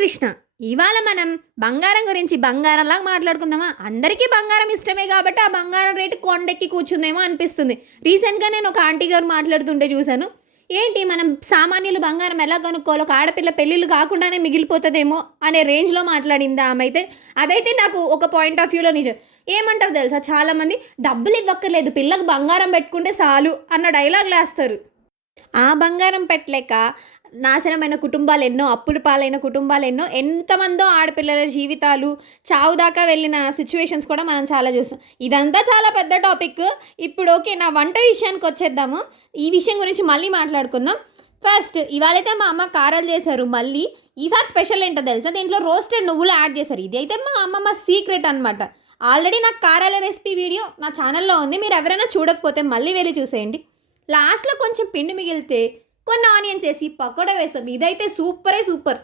కృష్ణ. ఇవాళ మనం బంగారం గురించి బంగారంలాగా మాట్లాడుకుందామా? అందరికీ బంగారం ఇష్టమే కాబట్టి ఆ బంగారం రేటు కొండెక్కి కూర్చుందేమో అనిపిస్తుంది. రీసెంట్‌గా నేను ఒక ఆంటీ గారు మాట్లాడుతుంటే చూసాను. ఏంటి మనం సామాన్యులు బంగారం ఎలా కొనుక్కోవాలో ఒక ఆడపిల్ల పెళ్ళిళ్ళు కాకుండానే మిగిలిపోతదేమో అనే రేంజ్‌లో మాట్లాడింది ఆమైతే. అదైతే నాకు ఒక పాయింట్ ఆఫ్ వ్యూలో నిజం. ఏమంటారు తెలుసా చాలామంది, "డబ్బులు ఇవ్వక్కర్లేదు పిల్లకు బంగారం పెట్టుకుంటే సాలు" అన్న డైలాగులేస్తారు. ఆ బంగారం పెట్టలేక నాశనమైన కుటుంబాలెన్నో, అప్పుల పాలైన కుటుంబాలెన్నో, ఎంతమందో ఆడపిల్లల జీవితాలు చావు దాకా వెళ్ళిన సిట్యుయేషన్స్ కూడా మనం చాలా చూసాం. ఇదంతా చాలా పెద్ద టాపిక్. ఇప్పుడు ఓకే. నా వంట విషయానికొచ్చేద్దాము. ఈ విషయం గురించి మళ్ళీ మాట్లాడుకుందాం. ఫస్ట్ ఇవాళైతే మా అమ్మ కారాలు చేశారు మళ్ళీ. ఈసారి స్పెషల్ ఏంటో తెలుసా? దీంట్లో రోస్టెడ్ నువ్వులు యాడ్ చేశారు. ఇదైతే మా అమ్మమ్మ సీక్రెట్ అనమాట. ఆల్రెడీ నాకు కారాల రెసిపీ వీడియో నా ఛానల్‌లో ఉంది. మీరు ఎవరైనా చూడకపోతే మళ్ళీ వెళ్లి చూసేయండి. లాస్ట్‌లో కొంచెం పిండి మిగిలితే కొన్ని ఆనియన్స్ ఏసి పకోడా వేసాం. ఇదైతే సూపరే సూపర్.